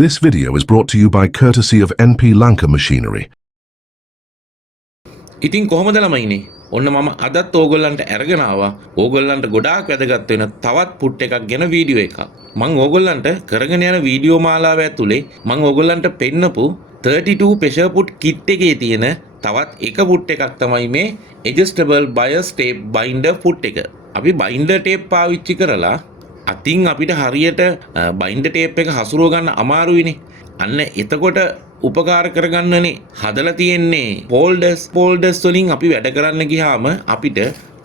This video is brought to you by courtesy of NP Lanka Machinery. ඉතින් කොහොමද ළමයිනේ? ඔන්න මම අදත් ඕගොල්ලන්ට අරගෙන ආවා. ඕගොල්ලන්ට ගොඩාක් වැදගත් වෙන තවත් පුට් එකක් ගැන වීඩියෝ එකක්. මම ඕගොල්ලන්ට කරගෙන යන වීඩියෝ මාලාව ඇතුලේ මම ඕගොල්ලන්ට පෙන්නපු 32 pressure put kit එකේ තියෙන තවත් එක පුට් එකක් තමයි මේ adjustable bias tape binder put එක. අපි binder tape පාවිච්චි කරලා අතින් අපිට හරියට binder tape එක හසුරුව ගන්න අමාරුයිනේ. අන්න එතකොට උපකාර කරගන්නනේ හදලා තියෙන්නේ ෆෝල්ඩර්ස් වලින් අපි වැඩ කරන්න ගියාම අපිට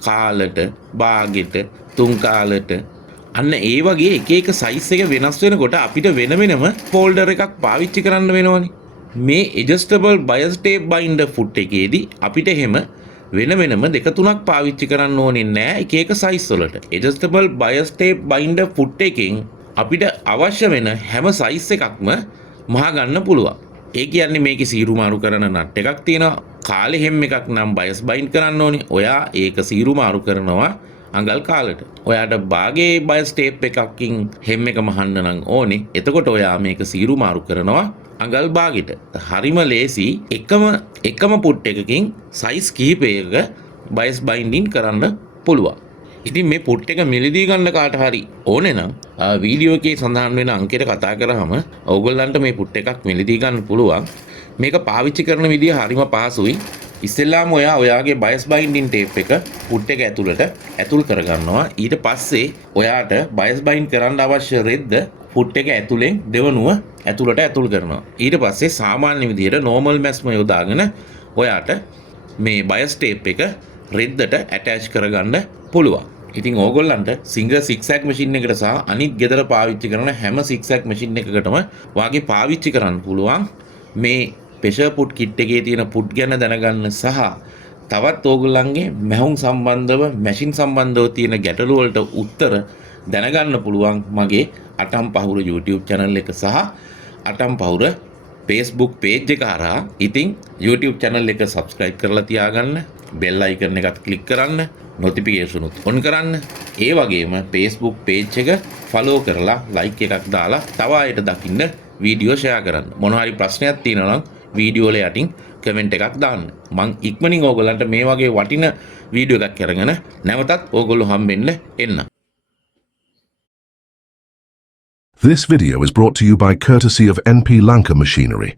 කාලට භාගෙට තුන් කාලට අන්න ඒ වගේ එක එක සයිස් එක වෙනස් වෙනකොට අපිට වෙන වෙනම ෆෝල්ඩර් එකක් පාවිච්චි කරන්න වෙනවනේ. මේ adjustable bias tape binder foot එකේදී අපිට එහෙම වෙන වෙනම දෙක තුනක් පාවිච්චි කරන්න ඕනේ නැහැ එක එක සයිස් වලට. adjustable bias tape binder foot එකෙන් අපිට අවශ්‍ය වෙන හැම සයිස් එකක්ම මහා ගන්න පුළුවන්. ඒ කියන්නේ මේකේ සීරු මාරු කරන නට් එකක් තියෙනවා. කාලේ හැම් එකක් නම් බයස් බයින්ඩ් කරන්න ඕනේ. ඔයා ඒක සීරු මාරු කරනවා අඟල් කාලෙට. ඔයාට බාගේ බයස් ටේප් එකකින් හැම් එක මහන්න නම් ඕනේ. එතකොට ඔයා මේක සීරු මාරු කරනවා අඟල් බාගෙට. හරිම ලේසි එකම පුට් එකකින් සයිස් කිහිපයක බයස් බයින්ඩින් කරන්න පුළුවන්. ඉතින් මේ පුට් එක මිලදී ගන්න කාට හරි ඕනේ නම් වීඩියෝ එකේ සඳහන් වෙන අංකයට කතා කරාම ඕගොල්ලන්ට මේ පුට් එකක් මිලදී ගන්න පුළුවන්. මේක පාවිච්චි කරන විදිය හරිම පහසුයි. ඉස්සෙල්ලාම ඔයාගේ බයස් බයින්ඩින් ටේප් එක පුට් එක ඇතුළට ඇතුල් කරගන්නවා. ඊට පස්සේ ඔයාට බයස් බයින්ඩ් කරන්න අවශ්‍ය රෙද්ද පුට් එක ඇතුලෙන් දෙවනුව ඇතුළට ඇතුල් කරනවා. ඊට පස්සේ සාමාන්‍ය විදියට නෝමල් මැස්ම යොදාගෙන ඔයාට මේ බයස් ටේප් එක රෙද්දට ඇටච් කරගන්න පුළුවන්. ඉතින් ඕගොල්ලන්ට සිංගල් සික්සැක් මැෂින් එකට සහ අනිත් ගෙදර පාවිච්චි කරන හැම සික්සැක් මැෂින් එකකටම වාගේ පාවිච්චි කරන්න පුළුවන් මේ ප්‍රෙෂර් පුට් කිට් එකේ තියෙන පුට් ගැන දැනගන්න සහ තවත් ඕගොල්ලන්ගේ මැහුම් සම්බන්ධව මැෂින් සම්බන්ධව තියෙන ගැටලු වලට උත්තර දැනගන්න පුළුවන් මගේ අටම් පහුර YouTube channel එක සහ අටම් පහුර Facebook page එක හරහා. ඉතින් YouTube channel එක subscribe කරලා තියාගන්න, bell icon එකත් click කරන්න, notification උත් on කරන්න. ඒ වගේම Facebook page එක follow කරලා like එකක් දාලා තව අයට දකින්න වීඩියෝ share කරන්න. මොනවා හරි ප්‍රශ්නයක් තියෙනවා නම් වීඩියෝ වල යටින් කමෙන්ට් එකක් දාන්න. මං ඉක්මනින් ඕගොල්ලන්ට මේ වගේ වටින වීඩියෝ එකක් අරගෙන නැවතත් ඕගොල්ලෝ හම්බෙන්න එන්න. This video is brought to you by courtesy of NP Lanka Machinery.